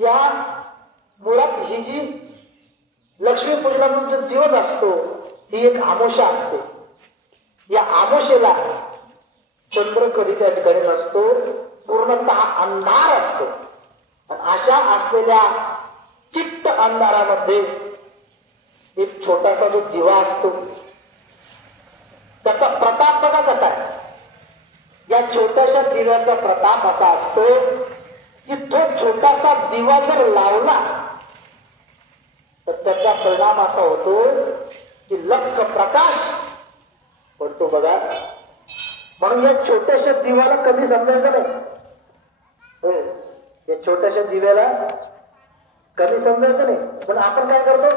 या मुळात ही जी लक्ष्मीपूजनाचा जो दिवस असतो ही एक आमोशा असते. या आमोशेला चंद्र कधी त्या ठिकाणी नसतो पूर्णतः अंधार असतो. अशा असलेल्या चित्त अंधारामध्ये एक छोटासा जो दिवा असतो त्याचा प्रताप बघा कसा आहे. या छोट्याशा दिव्याचा प्रताप असा असतो की तो छोटासा दिवा जर लावला तर त्याचा परिणाम असा होतो की लक्ष प्रकाश पडतो बघा. म्हणून या छोट्याशा दिव्याला कमी समजायचं नाही. होय. या छोट्याशा दिव्याला कमी समजायचं नाही. पण आपण काय करतो?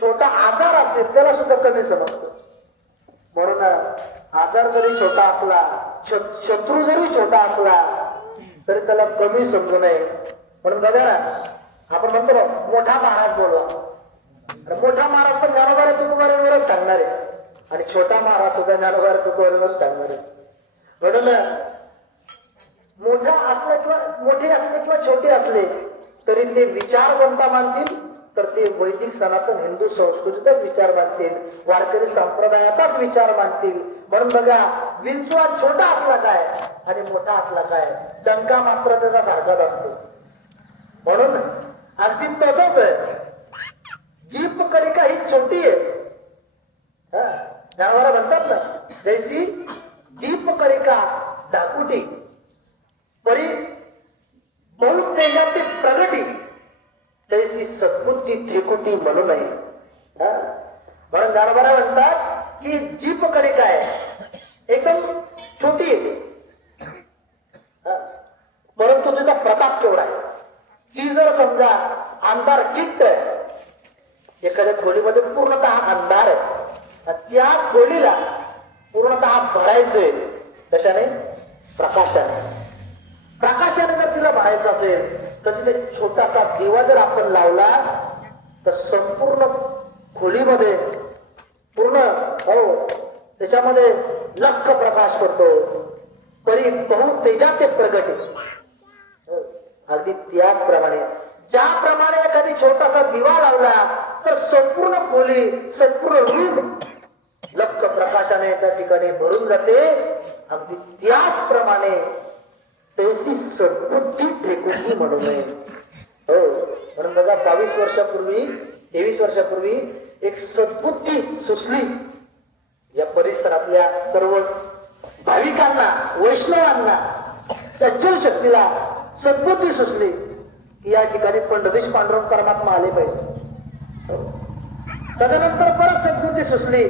छोटा आजार असेल त्याला सुद्धा कमी समजतो. म्हणून आजार जरी छोटा असला श- शत्रू जरी छोटा असला तरी त्याला कमी समजू नये. म्हणून बघा ना आपण म्हणतो ना, मोठा महाराज बोलला मोठा महाराज पण ज्ञानोबारा तुकोबारावरच सांगणार आहे. आणि छोटा महाराज सुद्धा ज्ञानोबारा तुकोबारावरच सांगणार आहे. म्हणून मोठा असले किंवा मोठे असले किंवा छोटे असले तरी ते विचार कोणता मानतील? तर ते वैदिक सनातन हिंदू संस्कृतीचाच विचार मानतील. वारकरी संप्रदायाचाच विचार मानतील. म्हणून बघा विंचवा छोटा असला काय आणि मोठा असला काय डंका मात्र त्याचा सारखाच असतो. म्हणून अगदी तसंच आहे. दीप कलिका ही छोटी आहे. हा, म्हणतात ना जैसी दीप कलिका दाकुटी परी बहुत तेजाची प्रगटी तैसी सद्बुद्धी त्रिकुटी म्हणून आहे हा? म्हणून जनावर म्हणतात की दीप कलिका आहे एकदम छोटी. येते परंतु तिचा प्रताप केवढा आहे. ती जर समजा अंधार चित्त आहे एखाद्या खोलीमध्ये पूर्णतः अंधार आहे त्या खोलीला पूर्णतः भरायचंय कशाने? प्रकाशाने. प्रकाशाने जर तिला भरायचं असेल तर तिथे छोटासा दिवा जर आपण लावला तर संपूर्ण खोलीमध्ये पूर्ण हो. त्याच्यामध्ये लख प्रकाश पडतो. तरी बहु तेजाचे प्रगट हो, अगदी त्याचप्रमाणे ज्याप्रमाणे एखादी छोटासा दिवा लावला तर संपूर्ण खोली संपूर्ण रूम लक्क प्रकाशाने त्या ठिकाणी भरून जाते. अगदी त्याचप्रमाणे त्याची सद्बुद्धी फेकुंडी म्हणू नये. हो. म्हणून बघा बावीस वर्षापूर्वी तेवीस वर्षापूर्वी एक सद्बुद्धी सुचली या परिसरातल्या सर्व भाविकांना वैष्णवांना सज्जन शक्तीला सद्बुद्धी सुचली की या ठिकाणी पंढरीश पांडुरंग परमात्मा आले पाहिजे. त्यानंतर तदनंतर परत सद्बुद्धी सुचली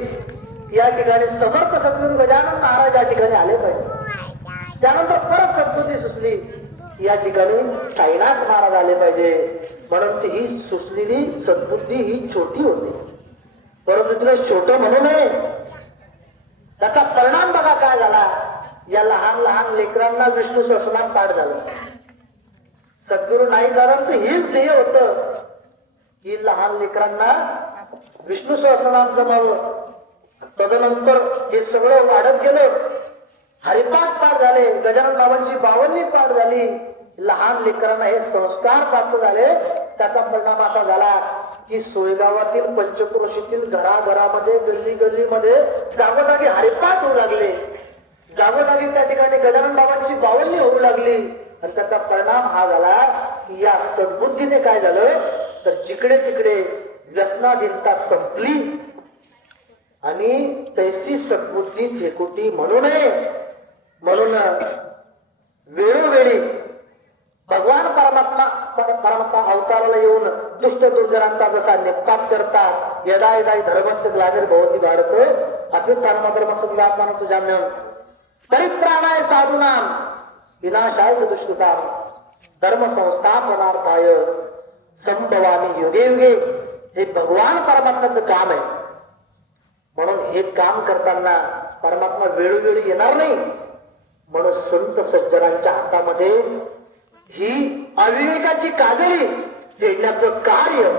या ठिकाणी समर्थ सद्गुरू गजानन महाराज या ठिकाणी आले पाहिजे. त्यानंतर परत सद्बुद्धी सुचली या ठिकाणी साईनाथ महाराज आले पाहिजे. म्हणून ती ही सुचलेली सद्बुद्धी ही छोटी होती. परंतु तिला छोट म्हणू नये त्याचा परिणाम बघा काय झाला. या लहान लहान लेकरांना विष्णू सहस्रनाम पाठ झालं. सद्गुरु नाही तर हेच ध्येय होत की लहान लेकरांना विष्णू सहस्रनाम जमावं. तदनंतर हे सगळं वाढत गेलं. हरिपाठ पाठ झाले. गजानन बाबांची बावन्नी पाठ झाली. लहान लेकरांना हे संस्कार प्राप्त झाले. त्याचा परिणाम असा झाला. की सोयगावातील पंचक्रोशीतील घराघरामध्ये गल्ली गल्लीमध्ये जागोजागी हरिपाठ होऊ लागले. जागोजागी त्या ठिकाणी गजानन बाबांची बावली होऊ लागली. आणि त्याचा परिणाम हा झाला की या सद्बुद्धीने काय झालं? तर जिकडे तिकडे व्यसनाधीनता संपली. आणि तैसी सद्बुद्धी थेकोटी म्हणू नये. म्हणून वेळोवेळी भगवान परमात्मा परमात्मा अवताराला येऊन दुष्ट दुर्जनांचा जसा निपात करतात यदा यदा धर्मस्य ग्लानिर भवती भारत अभ्युत्थान धर्म सुज्ञात्मान सुजाम्यम परित्राणाय साधूनाम विनाशाय च दुष्कृताम। धर्म संस्थापनार्थाय संभवामी युगे युगे। हे भगवान परमात्माचं काम आहे। म्हणून हे काम करताना परमात्मा वेळोवेळी येणार नाही। म्हणून संत सज्जनांच्या हातामध्ये ही अविवेकाची काजळी फेडण्याचं कार्य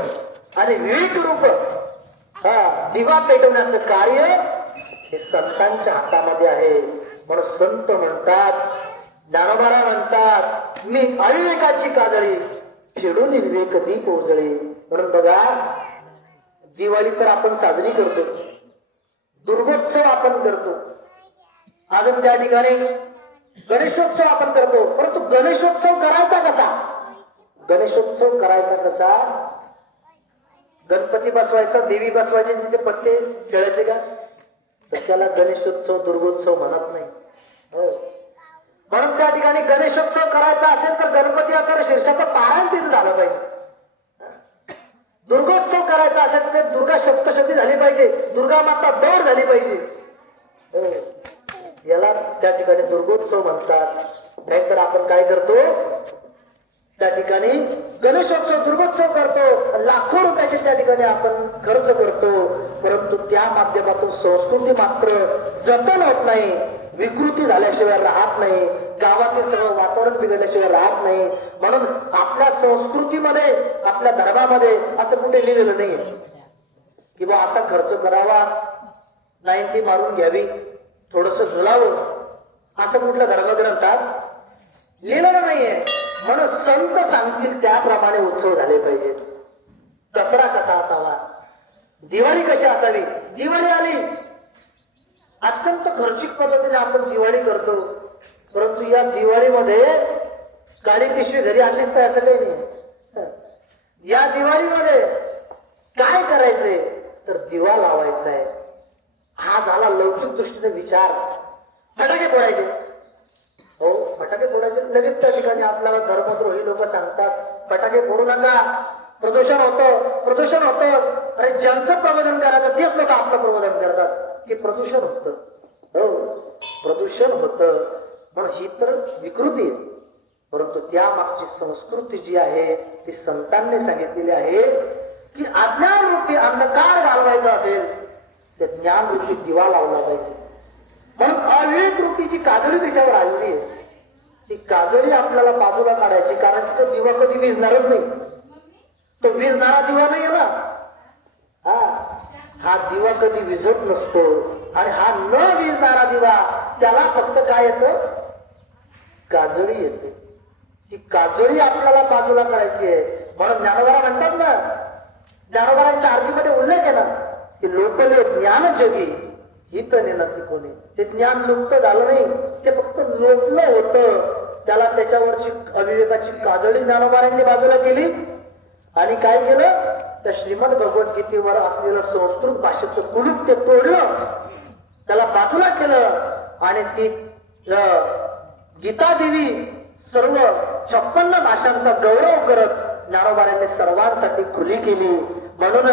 आणि विवेक रूप हा दिवा पेटवण्याचं कार्य हे संतांच्या हातामध्ये आहे. म्हणून संत म्हणतात ज्ञानोबारा म्हणतात मी अविवेकाची काजळी फेडून विवेक दीप उजळी म्हणून बघा दिवाळी तर आपण साजरी करतो दुर्गोत्सव आपण करतो. अजून त्या ठिकाणी गणेशोत्सव आपण करतो परंतु गणेशोत्सव करायचा कसा? गणेशोत्सव करायचा कसा? गणपती बसवायचा देवी बसवायचे तिथे पत्ते खेळायचे का? तर त्याला गणेशोत्सव दुर्गोत्सव म्हणत नाही. हो. म्हणून त्या ठिकाणी गणेशोत्सव करायचा असेल तर गणपती आता शीर्षक पारायण तिथे झालं पाहिजे. दुर्गोत्सव करायचा असेल तर दुर्गा सप्तशती झाली पाहिजे दुर्गा माता दौड झाली पाहिजे. हो. याला त्या ठिकाणी दुर्गोत्सव म्हणतात. नाहीतर आपण काय करतो? त्या ठिकाणी गणेशोत्सव दुर्गोत्सव करतो. लाखो रुपयाचे त्या ठिकाणी आपण खर्च करतो. परंतु त्या माध्यमातून संस्कृती मात्र जतन होत नाही. विकृती झाल्याशिवाय राहत नाही. गावाचे सर्व वातावरण बिघडल्याशिवाय राहत नाही. म्हणून आपल्या संस्कृतीमध्ये आपल्या धर्मामध्ये असं कुठे लिहिलेलं नाही. किंवा असा खर्च करावा नाईन्टी मारून घ्यावी थोडस झुलावं. असं कुठल्या धर्मग्रंथात लिहिलेलं नाहीये. म्हणून संत सांगतील त्याप्रमाणे उत्सव झाले पाहिजे. दसरा कसा असावा? दिवाळी कशी असावी? दिवाळी आली. अत्यंत खर्चिक पद्धतीने आपण दिवाळी करतो. परंतु या दिवाळीमध्ये काळी पिशवी घरी आणलीच काय असं काही नाही. या दिवाळीमध्ये काय करायचंय? तर दिवा लावायचा आहे. हा झाला लौकिक दृष्टीने विचार. फटाके फोडायचे. हो फटाके फोडायचे. लगेच त्या ठिकाणी आपल्याला धर्मद्रोही लोक सांगतात फटाके फोडू नका. प्रदूषण होतं प्रदूषण होतं. अरे ज्यांचं प्रबोधन करायचं तेच लोक आपलं प्रबोधन करतात. की प्रदूषण होतं. हो प्रदूषण होतं. म्हणून ही तर विकृती आहे. परंतु त्या मागची संस्कृती जी आहे ती संतांनी सांगितलेली आहे की अज्ञानरूपी अंधकार घालवायचा असेल तर ज्ञानरूपी दिवा लावला पाहिजे म्हणून अविवेक रूपी जी काजळी त्याच्यावर आलेली आहे. ती काजळी आपल्याला बाजूला काढायची कारण की तो दिवा कधी विजणारच नाही. तो विजणारा दिवा नाही ना. हा. हा दिवा कधी विझत नसतो. आणि हा न विजणारा दिवा त्याला फक्त काय येतं? काजळी येते. ती काजळी आपल्याला बाजूला काढायची आहे. म्हणून ज्ञानोबारा म्हणतात ना ज्ञानोबारांच्या आरतीमध्ये उल्लेख आहे ना की लोकले ज्ञान जगी हित नेनती कोणी ते ज्ञान लुप्त झालं नाही. ते फक्त लोटलं होतं. त्याला त्याच्यावरची अविवेकाची काजळी ज्ञानोबारांनी बाजूला केली. आणि काय केलं? त्या श्रीमद भगवद्गीतेवर असलेलं संस्कृत भाषेचं कुलूप ते तोडलं. त्याला बाजूला केलं. आणि ती गीता देवी सर्व छप्पन्न भाषांचा गौरव करत ज्ञानोबाऱ्यांनी सर्वांसाठी खुली केली. म्हणून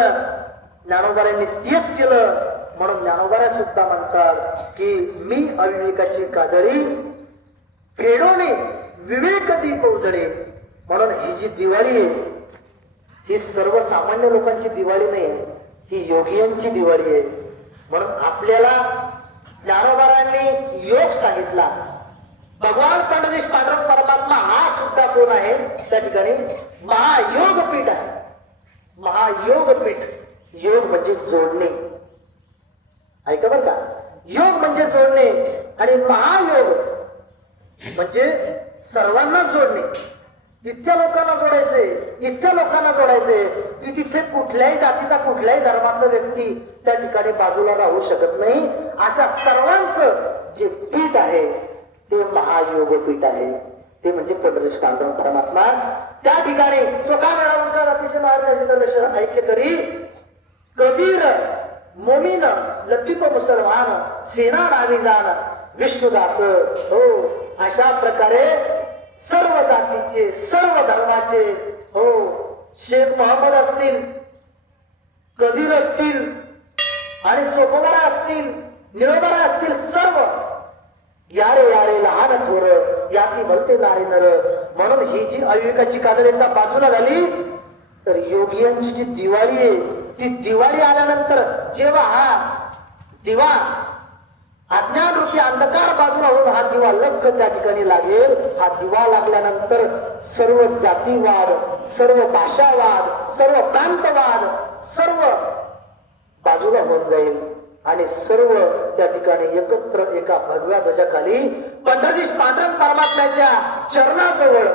ज्ञानोबारांनी तेच केलं. म्हणून ज्ञानोबाऱ्या सुद्धा म्हणतात की मी अविवेकाची काजळी फेडोने विवेक ती उजळे म्हणून ही जी दिवाळी आहे ही सर्वसामान्य लोकांची दिवाळी नाही ही योगियांची दिवाळी आहे. म्हणून आपल्याला ज्ञानोबारांनी योग सांगितला. भगवान पंडित पांडुरंग परमात्मा हा सुद्धा कोण आहे? त्या ठिकाणी महायोगपीठ आहे. महायोगपीठ. योग म्हणजे जोडणे. ऐका बर का. योग म्हणजे जोडणे आणि महायोग म्हणजे सर्वांना जोडणे. इतक्या लोकांना जोडायचे इतक्या लोकांना जोडायचे की तिथे कुठल्याही जातीचा कुठल्याही धर्माचा व्यक्ती त्या ठिकाणी बाजूला राहू शकत नाही. अशा सर्वांचं जे पीठ आहे ते महायोग पीठ आहे. ते म्हणजे प्रदेश कांदम परमात्मा. त्या ठिकाणी चोखा मिळावून अतिशय महाराजांचं ऐक्य तरी कबीर मोमीन लतीफ मुसलमान सेना नाविदान विष्णुदास हो अशा प्रकारे सर्व जातीचे सर्व धर्माचे हो शेख मोहम्मद असतील कबीर असतील आणि चोखोबारा असतील निळोबारा असतील सर्व. यारे यारे लहान थोर याती भलते नारे नर म्हणून ही जी अविवेकाची काजळ एकदा बाजूला झाली. तर योगियांची जी दिवाळी आहे ती दिवाळी आल्यानंतर जेव्हा हा दिवा अज्ञान रूपी अंधकार बाजूला होऊन हा दिवा लख त्या ठिकाणी लागेल. हा दिवा लागल्यानंतर सर्व जातीवाद सर्व भाषावाद सर्व प्रांतवाद सर्व बाजूला होऊन जाईल. आणि सर्व त्या ठिकाणी एकत्र एका भगव्या ध्वजाखाली पंढरीश पांढरंग परमात्म्याच्या चरणाजवळ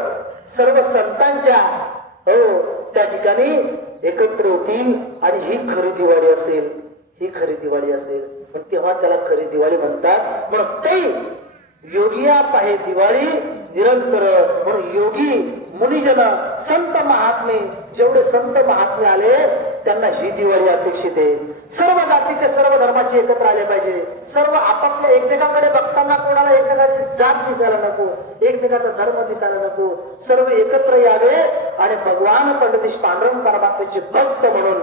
सर्व संतांच्या हो त्या ठिकाणी एकत्र होतील आणि ही खरी दिवाळी असेल ही खरी दिवाळी असेल. पण तेव्हा त्याला खरी दिवाळी म्हणतात. मग ते योगिया पाहे दिवाळी निरंतर म्हणून योगी मुनिजन संत महात्मे जेवढे संत महात्मे आले त्यांना ही दिवाळी अपेक्षित आहे. सर्व जातीचे सर्व धर्माचे एकत्र आले पाहिजे. सर्व आपापल्या एकमेकांकडे बघताना कोणाला एकमेकाची जात दिसायला नको एकमेकाचा धर्म दिसायला नको. सर्व एकत्र यावे आणि भगवान पंडित पांडुरंग परमात्म्याचे भक्त म्हणून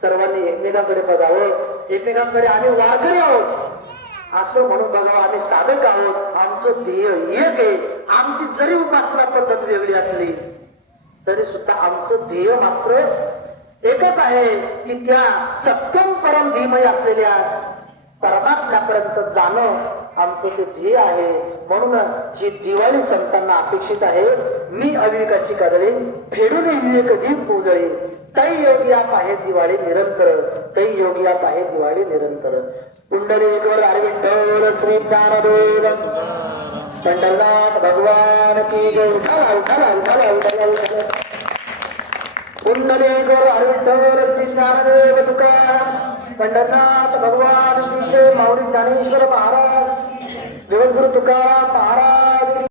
सर्वांनी एकमेकांकडे बघावं एकमेकांकडे आम्ही वारकरी आहोत. असं म्हणून बघावं आम्ही साधक आहोत. आमचं ध्येय एक आहे. आमची जरी उपासना पद्धत वेगळी असली तरी सुद्धा आमचं ध्येय मात्र एकच आहे की त्या सत्यम परम धीमय असलेल्या परमात्म्यापर्यंत जाणं आमचं ते ध्येय आहे. म्हणून ही दिवाळी संतांना अपेक्षित आहे मी अविवेकाची कदळी फेडून विवेक दीप उजळी. तै योगिया पाहे दिवाळी निरंतर तै योगिया पाहे दिवाळी निरंतर. पुंडलिकवर अरविंद श्री ज्ञानदेव पंढरनाथ भगवान की जय. उठाला उठाला उठाला उठाला उठाला. पुंडलिकवर अरविंद श्री ज्ञानदेव तुकाराम पंढरनाथ भगवान की माऊली ज्ञानेश्वर महाराज दिवसगुरु तुकाराम महाराज